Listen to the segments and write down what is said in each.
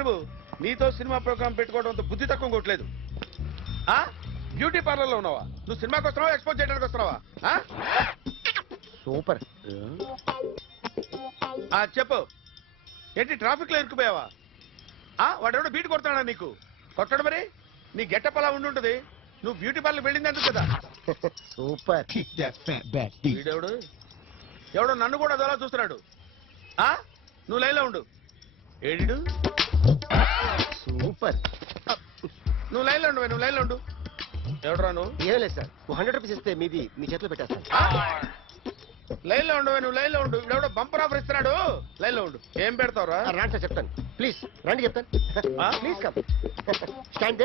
నువ్వు నీతో cinema programme పెట్టుకోవడంతో బుద్ధి తక్కువ కొట్టలేదు. బ్యూటీ పార్లర్ లో ఉన్నావా? నువ్వు సినిమాకి వస్తున్నావా, ఎక్స్పోజ్ చేయడానికి వస్తున్నావా? సూపర్. చెప్పు, ఏంటి ట్రాఫిక్ లో ఇరుక్కుపోయావా? వాడెవడో బీట్ కొడతాడా నీకు? కొట్టడు మరి. నీ గెట్టప్ అలా ఉండుంటది. నువ్వు బ్యూటీ పార్లర్ వెళ్ళింది ఎందుకు కదా? సూపర్. వీడెవడు? ఎవడో నన్ను కూడా అదోలా చూస్తున్నాడు. నువ్వు లైన్లో ఉండు. ఏడు సూపర్. నువ్వు లైన్లో ఉండు, నువ్వు లైన్లో ఉండు. ఎవడరా నువ్వు? ఏం లేదు సార్, 100 రూపీస్ ఇస్తే మీది మీ చేతిలో పెట్టేస్తాను. లైన్లో ఉండు, నువ్వు లైన్లో ఉండు. ఇవిడెవడో బంపర్ ఆఫర్ ఇస్తున్నాడు. లైన్లో ఉండు. ఏం పెడతావురా? రాండి సార్, చెప్తాను. ప్లీజ్ రండి, చెప్తాను. Please come. స్టాండ్.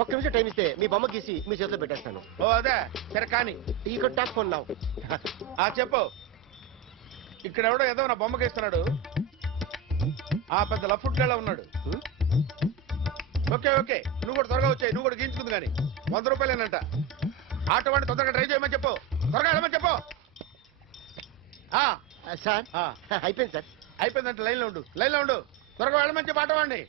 ఒక్క నిమిషం టైం ఇస్తే మీ బొమ్మ గీసి మీ చేతిలో పెట్టేస్తాను. ఓ అదే సరే కానీ ఈ కుడ్ టాక్ ఫోన్ నౌ. చెప్పు. ఇక్కడ ఎవడో ఏదో నా బొమ్మకి ఇస్తున్నాడు. పెద్ద లఫుట్లా ఉన్నాడు. ఓకే ఓకే, నువ్వు కూడా త్వరగా వచ్చాయి. నువ్వు కూడా గీంచుకుంది కానీ 100 రూపాయలేనంట. ఆటో వాడిని తొందరగా ట్రై చేయమని చెప్పు. త్వరగా వెళ్ళమని చెప్పు. సార్ అయిపోయింది సార్. అయిపోయిందంట. లైన్లో ఉండు, లైన్లో ఉండు. త్వరగా వెళ్ళమని చెప్పు ఆటో వాడిని.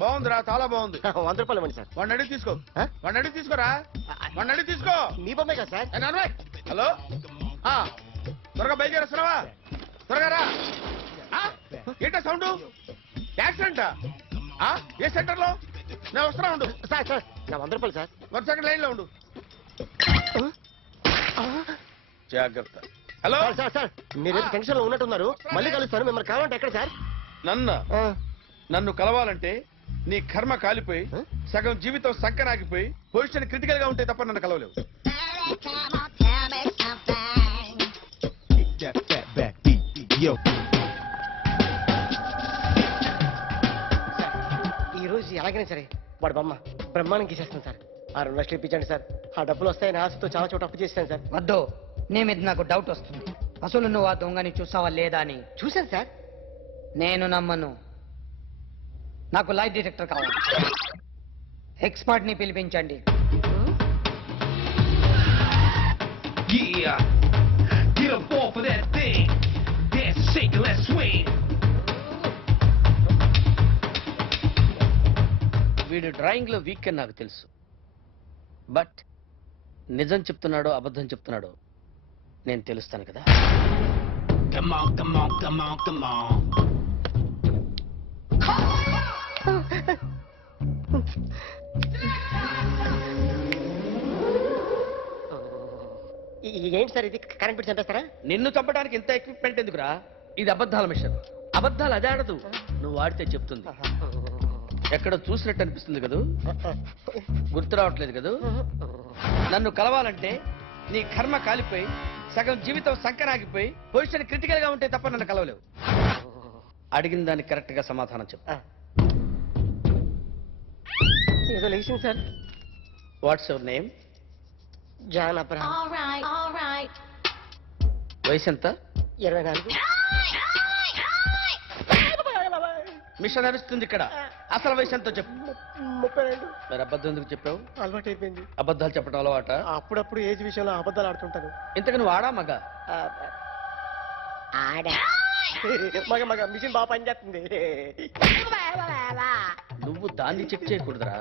బాగుందిరా, చాలా బాగుంది. 100 రూపాయలు ఇవ్వండి సార్. వాడిని అడిగి తీసుకో. వాడిని అడిగి తీసుకోరా. వాడిని అడిగి తీసుకో. మీ బొమ్మే కదా సార్. హలో, త్వరగా బయలుదేరేస్తున్నావా? త్వరగా రా. ఏంటా సౌండ్? యాక్సిడెంటా? ఏ సెంటర్ లో? నేను వస్తున్నా ఉండు. సార్ సార్ నా 100 రూపాయలు సార్. 1 సెకండ్ లైన్ లో ఉండు. జాగ్రత్త. Hello sir. సార్ మీరు టెన్షన్ లో ఉన్నట్టున్నారు. మళ్ళీ కలుస్తాను. మిమ్మల్ని కావాలంటే ఎక్కడ సార్? నన్ను కలవాలంటే నీ కర్మ కాలిపోయి సగం జీవితం సంకనాగిపోయి పొజిషన్ క్రిటికల్ గా ఉంటే తప్ప నన్ను కలవలేవు. ఈ రోజు ఎలాగైనా సరే వాడు బొమ్మ బ్రహ్మాండం గీసేస్తాను సార్. 2 లక్షలు ఇప్పించండి సార్. ఆ డబ్బులు వస్తాయని ఆశతో చాలా చోట అప్పు చేస్తాను సార్. వద్దు, నీ మీద నాకు డౌట్ వస్తుంది. అసలు నువ్వు ఆ దొంగని చూసావా లేదా అని. చూశాను సార్. నేను నమ్మను. నాకు లై డిటెక్టర్ కావాలి. ఎక్స్పర్ట్ ని పిలిపించండి. Yeah, get up off of that thing. Dance, shake, and let's swing. వీడు డ్రాయింగ్ లో వీక్ అని నాకు తెలుసు. బట్ నిజం చెప్తున్నాడో అబద్ధం చెప్తున్నాడో నేను తెలుస్తాను కదా. Come on, come on, come on, come on. ఏంటి సార్ ఇది? కరెంట్ బిల్ చంపేస్తారా? నిన్ను చంపడానికి ఇంత ఎక్విప్మెంట్ ఎందుకురా? ఇది అబద్ధాల మిషన్. అబద్ధాలు అదే ఆడదు, నువ్వు ఆడితే చెప్తుంది. ఎక్కడ చూసినట్టు అనిపిస్తుంది కదూ? గుర్తు రావట్లేదు కదూ? నన్ను కలవాలంటే నీ కర్మ కాలిపోయి సగం జీవితం సంకనాగిపోయి పొజిషన్ క్రిటికల్ గా ఉంటే తప్ప నన్ను కలవలేవు. అడిగిన దానికి కరెక్ట్ గా సమాధానం చెప్పు. ఏదో లేచింది sir. What's your name? John Abraham. వయసు ఎంత? 24. మిషన్ నడుస్తుంది ఇక్కడ. అసలు వయసు ఎంతో చెప్పు. 32. మరి అబద్ధం ఎందుకు చెప్పావు? అలవాటు అయిపోయింది. అబద్ధాలు చెప్పడం అలవాట? అప్పుడప్పుడు ఏజ్ విషయంలో అబద్ధాలు ఆడుతుంటాను. ఇంతకు నువ్వు ఆడా మగ? మగ మిషన్ బాగా పనిచేస్తుంది. నువ్వు దాన్ని చెక్ చేయకూడదురా,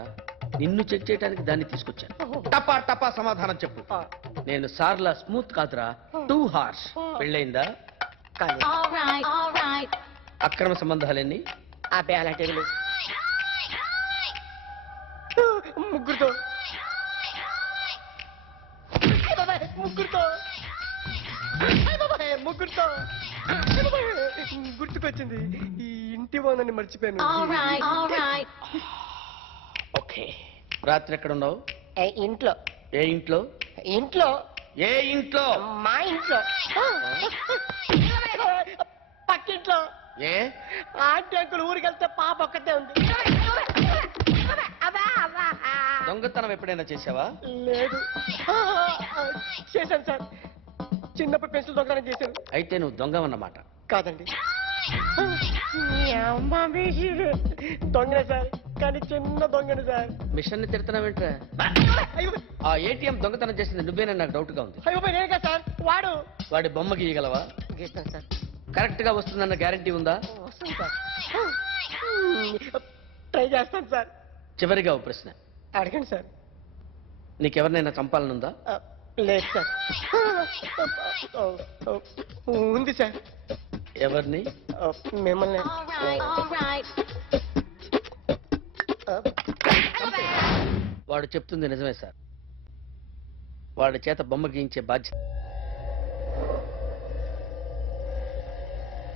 నిన్ను చెక్ చేయడానికి దాన్ని తీసుకొచ్చాను. టపా టపా సమాధానం చెప్పు. నేను సార్లా స్మూత్ కాదురా, టూ హార్ష్. పెళ్ళయిందా? అక్రమ సంబంధాలన్నీ? అలాంటి ముగ్గురుతో గుర్తుకొచ్చింది. ఈ ఇంటి బాగుందని మర్చిపోయాను. ఓకే. రాత్రి ఎక్కడ ఉన్నావు? ఇంట్లో. ఏ ఇంట్లో? ఇంట్లో. ఏ ఇంట్లో? మా ఇంట్లో. పక్కింట్లో. ఏ ఆంటీ అంకుల్ ఊరికి వెళ్తే పాప ఒక్కతే ఉంది. దొంగతనం ఎప్పుడైనా చేసావా? లేదు. చేశాను సార్. చిన్నప్పుడు పెన్సిల్ దొంగతనం చేశాను. అయితే నువ్వు దొంగవన్నమాట. కాదండి, దొంగనే సార్, కానీ చిన్న దొంగని సార్. మిషన్ ని తిడుతున్నావేంట్రా? ఆ ఏటీఎం దొంగతనం చేసింది నువ్వేనని నాకు డౌట్ గా ఉంది. అయ్యో నేనే కదా సార్. వాడు వాడి బొమ్మ గీయగలవా? గీస్తాను సార్. కరెక్ట్ గా వస్తుందన్న గ్యారంటీ ఉందా? వస్తాను సార్. ట్రై చేస్తాను సార్. చివరిగా ఓ ప్రశ్న, అడగండి సార్. నీకెవరినైనా చంపాలనుందా? లేదు సార్. ఉంది సార్. ఎవరిని? మిమ్మల్ని. వాడు చెప్తుంది నిజమే సార్. వాడి చేత బొమ్మ గీయించే బాధ్యత.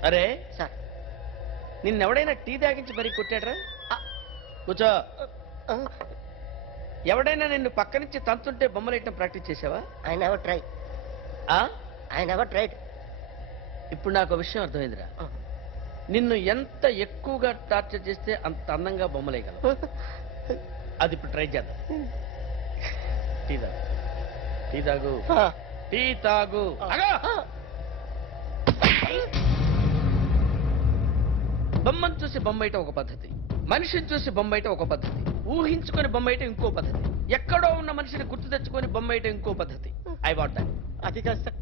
అరే సార్. నిన్నెవడైనా టీ తాగించి మరీ కొట్టాడరా? కూర్చో. ఎవడైనా నిన్ను పక్క నుంచి తంతుంటే బొమ్మలేయటం ప్రాక్టీస్ చేసావా? I never try. ఆ? I never tried. ఇప్పుడు నాకు ఒక విషయం అర్థమైందిరా. నిన్ను ఎంత ఎక్కువగా టార్చర్ చేస్తే అంత అందంగా బొమ్మలేయగలవు. అది ఇప్పుడు ట్రై చేద్దాం. టీ తాగు. టీ తాగు. టీ తాగు. అగా! బొమ్మను చూసి బొమ్మయటం ఒక పద్ధతి, మనిషిని చూసి బొమ్మయటం ఒక పద్ధతి, ఊహించుకొని బొమ్మయటం ఇంకో పద్ధతి, ఎక్కడో ఉన్న మనిషిని గుర్తు తెచ్చుకొని బొమ్మయటం ఇంకో పద్ధతి. I want that. అది కాదు సార్.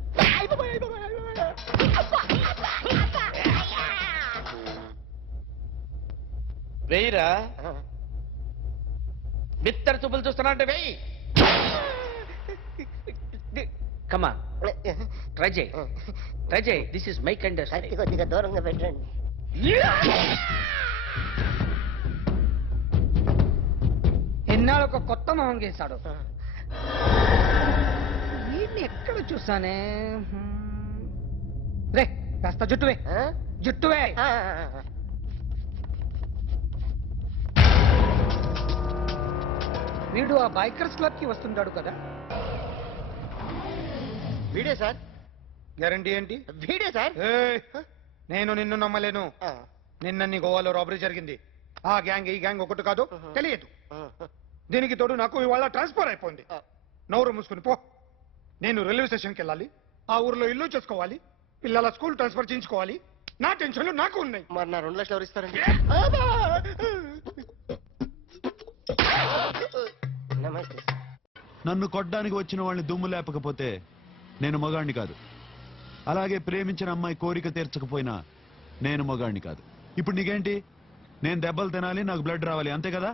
వెయ్యిరా. బిత్తర చూపులు చూస్తున్నా అంటే వెయ్యి. కమా ట్రై చేయి. ట్రై చేయి. This is my kind. కత్తి కొద్దిగా దూరంగా పెట్టండి. ఎన్నాళ్ళు ఒక కొత్త మొహం గీశాడు. వీడిని ఎక్కడ చూసానే? రే కాస్త జుట్టువే. జుట్టువే. వీడు ఆ బైకర్స్ క్లబ్ కి వస్తుంటాడు కదా? వీడే సార్. గ్యారంటీ ఏంటి? వీడే సార్. ఏయ్, నేను నిన్ను నమ్మలేను. నిన్న నీ గోవాలో రాబరీ జరిగింది. ఆ గ్యాంగ్ ఈ గ్యాంగ్ ఒకటి కాదు, తెలియదు. దీనికి తోడు నాకు ఇవాళ ట్రాన్స్ఫర్ అయిపోయింది. నోరు మూసుకుని పో. నేను రైల్వే స్టేషన్కి వెళ్ళాలి, ఆ ఊర్లో ఇల్లు చేసుకోవాలి, పిల్లల స్కూల్ ట్రాన్స్ఫర్ చేయించుకోవాలి. నా టెన్షన్లు నాకు ఉన్నాయి. మరి నా 2 లక్షలు ఎవరు ఇస్తారండి? నమస్తే. నన్ను కొట్టడానికి వచ్చిన వాళ్ళని దుమ్ము లేపకపోతే నేను మగాణ్ణి కాదు. అలాగే ప్రేమించిన అమ్మాయి కోరిక తీర్చకపోయినా నేను మగాణ్ణి కాదు. ఇప్పుడు నీకేంటి? నేను దెబ్బలు తినాలి, నాకు బ్లడ్ రావాలి, అంతే కదా?